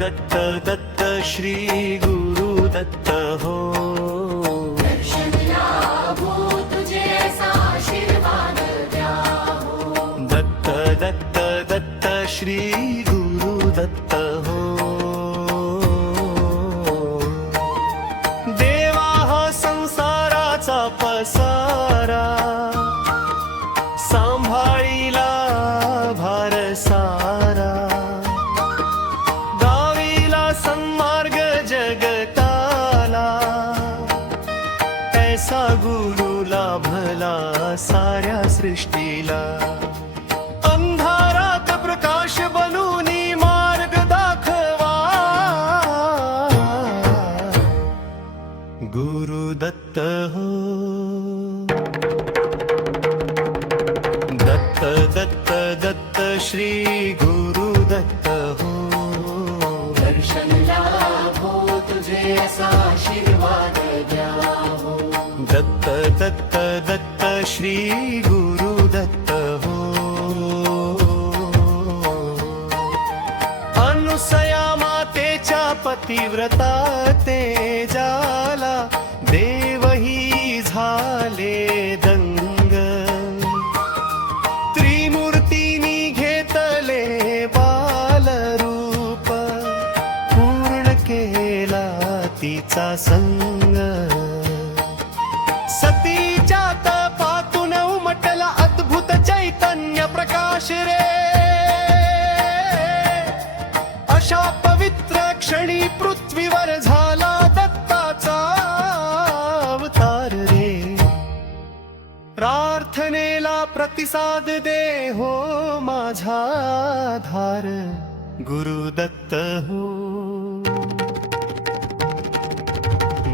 दत्त दत्त श्री गुरु दत्त हो. दर्शन लाभो तुझे ऐसा आशीर्वाद द्या हो. दत्त दत्त दत्त श्री गुरु दत्त हो. देवा हा संसाराचा पसारा सांभाळीला भार सारा. गावीला सन्मार्ग जगताला ऐसा गुरु लाभला साऱ्या सृष्टीला. अंधारात प्रकाश बनूनी मार्ग दाखवा गुरु दत्त हो. दत्त दत्त दत्त श्री गुरु दत्त हो. दर्शन लाभो तुझे ऐसा आशीर्वाद द्या हो. दत्त दत्त दत्त श्री गुरु दत्त हो. अनुसया मातेच्या पतिव्रता तेजाला देवही झाले दंग. त्रिमूर्तीनी घेतले बालरूप पूर्ण केला तिचा संग. सतीच्या तपातून उमटला अद्भुत चैतन्य प्रकाश रे. अशा पवित्र क्षणी पृथ्वीवर झाला दत्ताचा अवतार रे. प्रार्थनेला प्रतिसाद दे हो माझा आधार गुरु दत्त हो.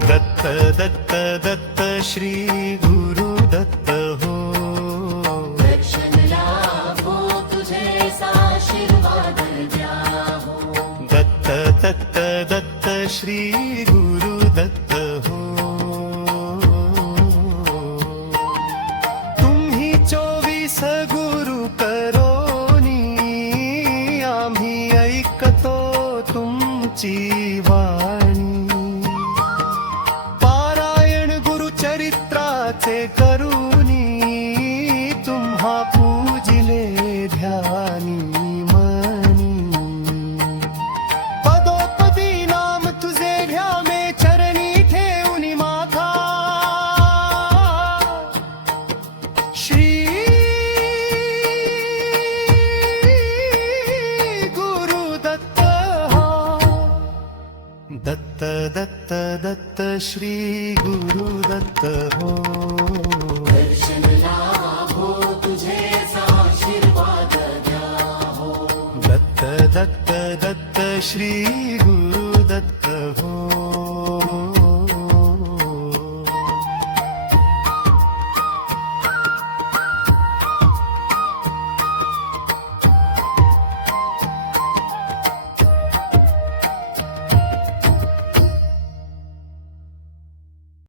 दत्त दत्त दत्त श्री गुरु दत्त हो. दर्शन लाभो तुझे ऐसा आशीर्वाद द्या हो. दत्त दत्त दत्त श्री गुरु दत्त हो. तुम्ही 24 गुरु करोनी आम्ही ऐकतो तुमची वाणी. पारायण गुरुचरित्राचे करूनी तुम्हा पूजिले ध्यानी मनी. पदोपदी नाम तुझे घ्या मे चरणी ठेवूनी माथा. श्री गुरु दत्त हो. दत्त दत्त दत्त श्री गुरु दत्त हो. दर्शन लाभो तुझे ऐसा आशीर्वाद द्या हो. दत्त दत्त दत्त श्री